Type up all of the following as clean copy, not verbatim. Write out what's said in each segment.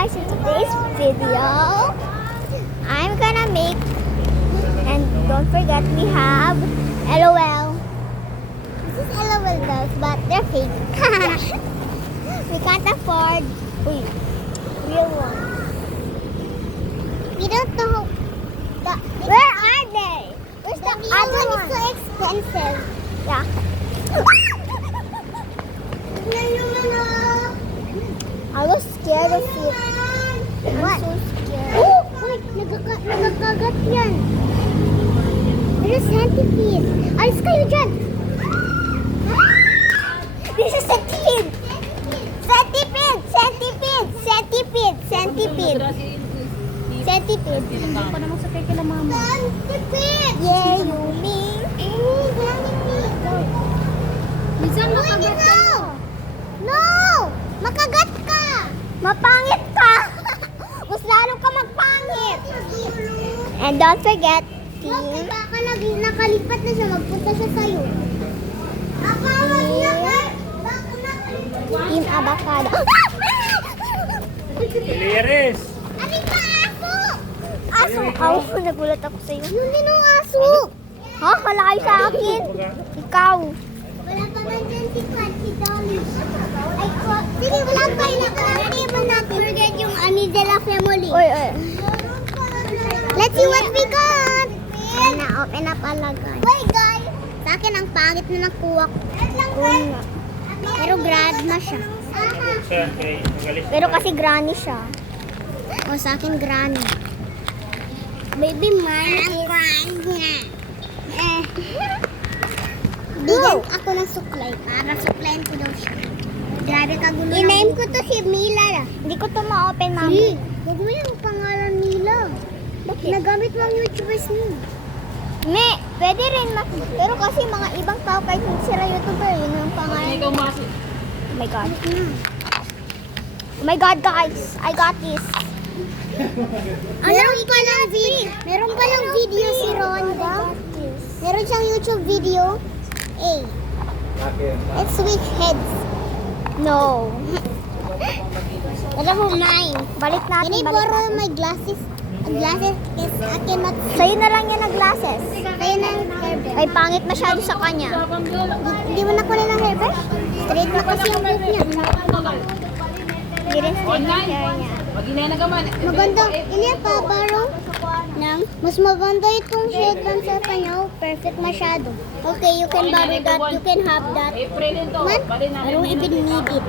guys, in today's video, I'm gonna make, and don't forget we have LOL. This is LOL dolls, but they're fake. We can't afford real ones. We don't know where are they? Where's the other one? Is so expensive. Yeah. I was scared of it. What? I'm so scared. Oh! Wait, nagkagat yan. There's a centipede. Alis kayo dyan. This is centipede. Centipede! Centipede! Centipede! Centipede! Centipede. Hindi pa naman sa keke na mama. Centipede! Yeah, Yumi. Minsan makagat ka. No! Makagat ka! Mapangit ka! Mas lalo ka magpangit! And don't forget, team. Baka nakalipat na siya, magpunta siya sa'yo. Team avocado. Liris! Ano ka, aso? Aso? Aso, nagulat ako sa'yo. Yun din ang aso. Ha? Malaki sa akin. Ikaw. Wala pa man dyan si Dolly. Sige, wala pa. Nakakatiban natin. Forget yung Anidela family. Oy. Let's see what we got. Open up alagay. Wait, guys. Sa akin, ang pangit na nakuha ko. Pero grandma siya. Pero kasi granny siya. O, sa akin granny. Baby, mine is granny. Bigyan ako ng suklay para suklayin ko daw siya. Grabe ka gulo. I-name ko to si Mila. Hindi ko to ma-open, mami. Huwag mo yung pangalan Mila. Bakit? Nagamit mo ang YouTubers mo. Pwede rin pero kasi mga ibang tao kahit hindi sila YouTuber, yun yung pangalan. Ikaw masi. Oh my God. Oh my God, guys. I got this. Meron palang video si Ronda. Meron siyang YouTube video. Hey, let's switch heads. No. Alam mo, mine. Balik natin. Can I borrow my glasses? Glasses is I cannot. Sa'yo na lang yan na glasses. Sa'yo na hairbrush. Ay, pangit masyado sa kanya. Hindi mo na kunin ng hairbrush? Straight na kasi yung buhok niya. Hindi rin straight yung hair niya. Maganda. Ini pa, borrow ng mas maganda itong shade lang sa kanya. Perfect masyado. Okay, you can borrow that. You can have that. Man, I don't even need it.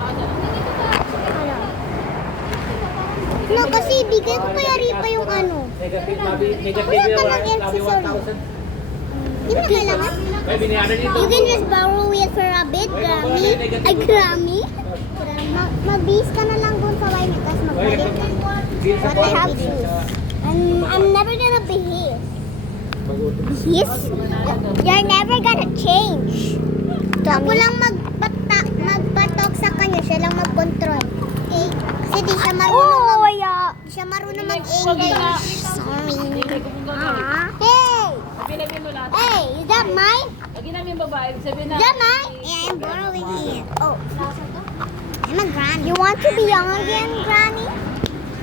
No, kasi bigay ko kaya ripa yung ano. Wala ka ng accessory. Hindi mo na kailangan. You can just borrow it for a bit, Grammy. Ay, Grammy? Mag-base ka na lang dun sa wine tapos magbalik ka. But I have shoes. I'm never gonna behave. Behave? You're never gonna change. Ako lang magpatok sa kanya, siya lang mag-control. Okay? Kasi di siya marunong mag-English. Sorry. Hey, is that mine? Is that mine? Yeah, I'm borrowing it. Oh. I'm a granny. You want to be young again, Granny?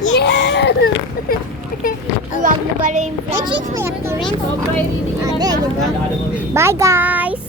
Yeah! Huwag mo ba rin yung plan? Let's change my appearance. There you go. Bye, guys!